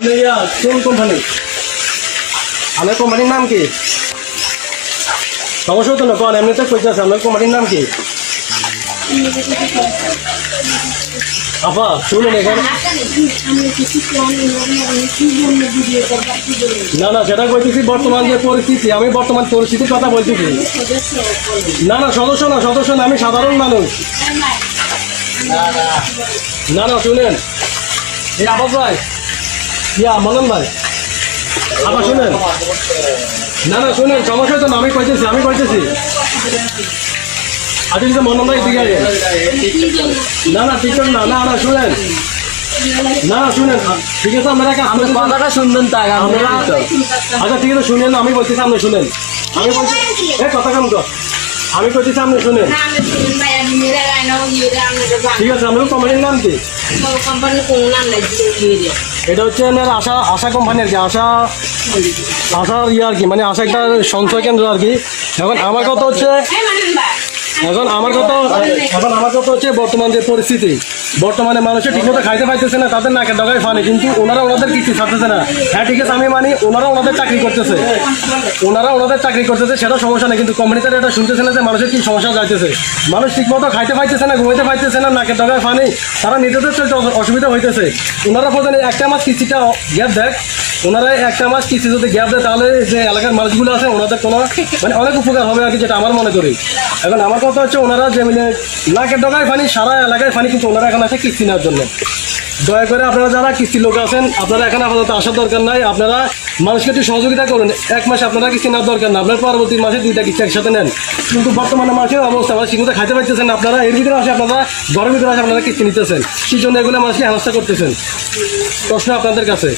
কোন কোম্পানি আপনার কোম্পানির নাম কি? সমস্যা হতো না, কোন, এমনিতে কইতে আছে, আপনার কোম্পানির নাম কি? আপা, শুনুন এখানে। না না সেটা বলতেছি বর্তমান যে পরিস্থিতি, আমি বর্তমান পরিস্থিতির কথা বলতেছি। না না, সদস্য না সদস্য না, আমি সাধারণ মানুষ। না না, শুনেন। এই আবাস ভাই ইয়া মনন ভাই। আবার শুনেন। না না শুনেন সমস্যা তো আমি কইতেছি আমি কইতেছি। আপনি কিন্তু মনন ভাই দিকে আইয়েন। না না ঠিক আছে না না না শুনেন। না না শুনেন ঠিক আছে আমরা আমি কথাটা শুনবেন তাই আমরা আচ্ছা ঠিক আছে শুনেন আমি বলতেছি আপনি শুনেন। আমি বলছি এ কথা কেমন কর আমি কইতেছি আপনি শুনেন। ঠিক আছে আমি কোম্পানির নাম কি? এটা হচ্ছে আপনার আশা আশা কোম্পানি আর কি আশা আশার ইয়ে আর কি মানে আশা একটা সঞ্চয় কেন্দ্র আর কি। এখন আমার কথা হচ্ছে এখন আমার কথা এখন আমার কথা হচ্ছে বর্তমান যে পরিস্থিতি। বর্তমানে মানুষের ঠিকমতো খাইতে পাইতেছে না, তাদের নাকের ডগায় ফানে, কিন্তু ওনারা ওনাদের কিছু ছাড়তেছে না। হ্যাঁ ঠিক আছে, আমি মানি ওনারা ওনাদের চাকরি করতেছে। ওনারা ওনাদের চাকরি করতেছে, সেটা সমস্যা নেই, কিন্তু কোম্পানিতে এটা শুনতেছে না যে মানুষের কি সমস্যা যাইতেছে মানুষ ঠিকমতো খাইতে পাইতেছে না, ঘুমাইতে পাইতেছে না, নাকের ডগায় ফানে, তারা নিজেদের অসুবিধা হইতেছে। ওনারা প্রধান একটা মাস কিস্তিটা গ্যাপ দেখ ওনারা একটা মাস কিস্তি যদি গ্যাপ দেয়, তাহলে যে এলাকার মানুষগুলো আছে, ওনাদের কোনো মানে অনেক উপকার হবে আর কি, যেটা আমার মনে করি। এখন আমার কথা হচ্ছে, ওনারা যে মানে নাকের ডগায় পানি সারা এলাকায় পানি কিন্তু ওনারা এখন আছে কিস্তি নেওয়ার জন্য। দয়া করে আপনারা যারা কিস্তি লোক আছেন, আপনারা এখানে আপাতত আসার দরকার নাই। আপনারা মানুষকে একটু সহযোগিতা করুন। এক মাসে আপনারা কিস্তি নেওয়ার দরকার না। আপনার পরবর্তী মাসে দুইটা কিস্তি একসাথে নেন। কিন্তু বর্তমানে মাসের অবস্থা মানে ঠিকমতো খাইতে পারতেছেন। আপনারা এর ভিতরে আসে আপনারা, ঘরের ভিতরে আসে আপনারা কিস্তি নিতেছেন। সেই জন্য এগুলো মানুষকে হেনস্থা করতেছেন। প্রশ্ন আপনাদের কাছে।